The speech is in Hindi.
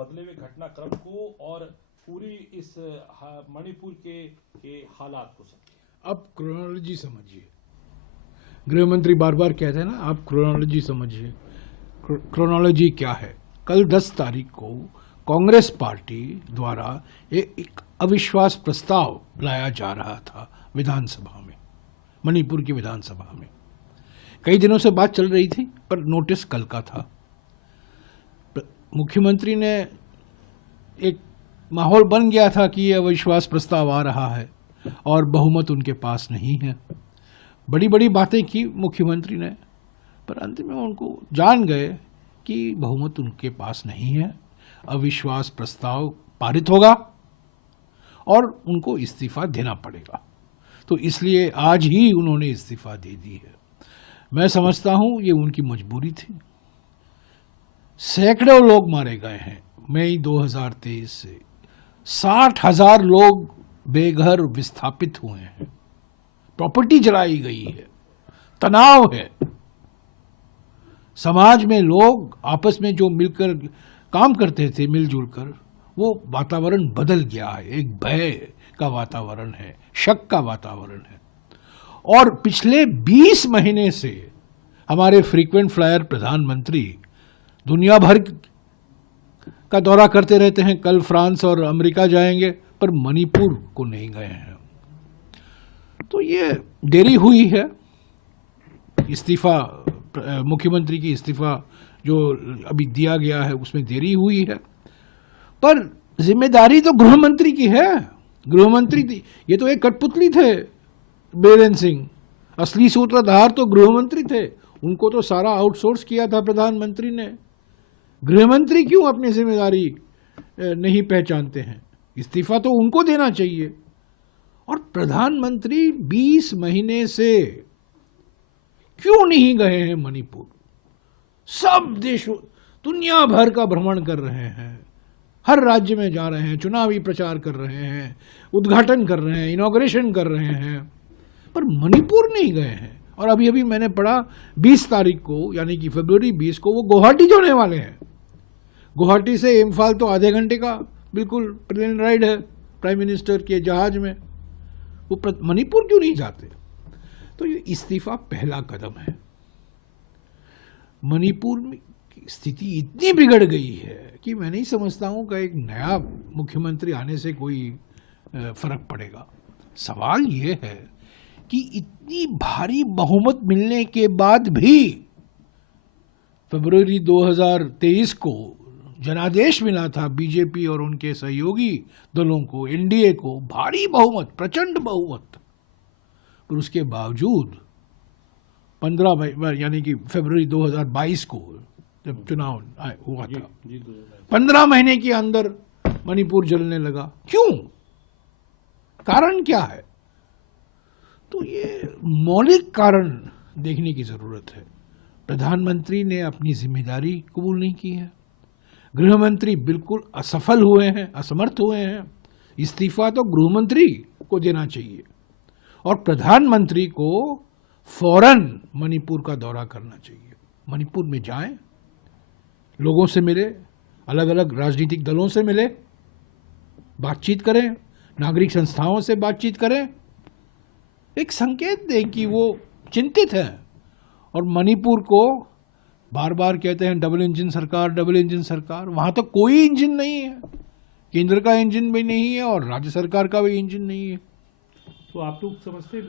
बदले हुए घटनाक्रम को और पूरी इस मणिपुर के हालात को सर? अब क्रोनोलॉजी समझिए। गृह मंत्री बार बार कहते हैं ना, आप क्रोनोलॉजी समझिए। क्रोनोलॉजी क्या है? कल 10 तारीख को कांग्रेस पार्टी द्वारा एक अविश्वास प्रस्ताव लाया जा रहा था विधानसभा में, मणिपुर की विधानसभा में। कई दिनों से बात चल रही थी, पर नोटिस कल का था। मुख्यमंत्री ने एक माहौल बन गया था कि यह अविश्वास प्रस्ताव आ रहा है और बहुमत उनके पास नहीं है। बड़ी बड़ी बातें की मुख्यमंत्री ने, पर अंत में उनको जान गए कि बहुमत उनके पास नहीं है, अविश्वास प्रस्ताव पारित होगा और उनको इस्तीफा देना पड़ेगा। तो इसलिए आज ही उन्होंने इस्तीफा दे दी है। मैं समझता हूं ये उनकी मजबूरी थी। सैकड़ों लोग मारे गए हैं मई 2023 से, 60,000 लोग बेघर विस्थापित हुए हैं, प्रॉपर्टी जलाई गई है, तनाव है। समाज में लोग आपस में जो मिलकर काम करते थे मिलजुल कर, वो वातावरण बदल गया है। एक भय का वातावरण है, शक का वातावरण है। और पिछले 20 महीने से हमारे फ्रीक्वेंट फ्लायर प्रधानमंत्री दुनिया भर का दौरा करते रहते हैं। कल फ्रांस और अमेरिका जाएंगे, पर मणिपुर को नहीं गए हैं। तो ये देरी हुई है। इस्तीफा, मुख्यमंत्री की इस्तीफा जो अभी दिया गया है उसमें देरी हुई है, पर जिम्मेदारी तो गृह मंत्री की है। गृह मंत्री थी, ये तो एक कठपुतली थे बीरेन सिंह, असली सूत्रधार तो गृह मंत्री थे। उनको तो सारा आउटसोर्स किया था प्रधानमंत्री ने। गृह मंत्री क्यों अपनी जिम्मेदारी नहीं पहचानते हैं? इस्तीफा तो उनको देना चाहिए। और प्रधानमंत्री 20 महीने से क्यों नहीं गए हैं मणिपुर? सब देशों, दुनिया भर का भ्रमण कर रहे हैं, हर राज्य में जा रहे हैं, चुनावी प्रचार कर रहे हैं, उद्घाटन कर रहे हैं, इनॉग्रेशन कर रहे हैं, पर मणिपुर नहीं गए हैं। और अभी अभी मैंने पढ़ा 20 तारीख को, यानी कि फरवरी 20 को वो गुवाहाटी जाने वाले हैं। गुवाहाटी से इम्फाल तो आधे घंटे का बिल्कुल प्लेन राइड है प्राइम मिनिस्टर के जहाज में। वो मणिपुर क्यों नहीं जाते? तो ये इस्तीफा पहला कदम है। मणिपुर में स्थिति इतनी बिगड़ गई है कि मैं नहीं समझता हूं कि एक नया मुख्यमंत्री आने से कोई फर्क पड़ेगा। सवाल ये है कि इतनी भारी बहुमत मिलने के बाद भी फरवरी 2023 को जनादेश मिला था बीजेपी और उनके सहयोगी दलों को, एनडीए को, भारी बहुमत, प्रचंड बहुमत, पर उसके बावजूद 15 यानी कि फरवरी 2022 को जब चुनाव हुआ था, 15 महीने के अंदर मणिपुर जलने लगा। क्यों? कारण क्या है? तो ये मौलिक कारण देखने की जरूरत है। प्रधानमंत्री ने अपनी जिम्मेदारी कबूल नहीं की है। गृह मंत्री बिल्कुल असफल हुए हैं, असमर्थ हुए हैं। इस्तीफा तो गृह मंत्री को देना चाहिए और प्रधानमंत्री को फौरन मणिपुर का दौरा करना चाहिए। मणिपुर में जाएं, लोगों से मिले, अलग अलग राजनीतिक दलों से मिले, बातचीत करें, नागरिक संस्थाओं से बातचीत करें, एक संकेत दें कि वो चिंतित हैं। और मणिपुर को बार बार कहते हैं डबल इंजन सरकार, डबल इंजन सरकार। वहां तो कोई इंजन नहीं है, केंद्र का इंजन भी नहीं है और राज्य सरकार का भी इंजन नहीं है। तो आप लोग समझते हैं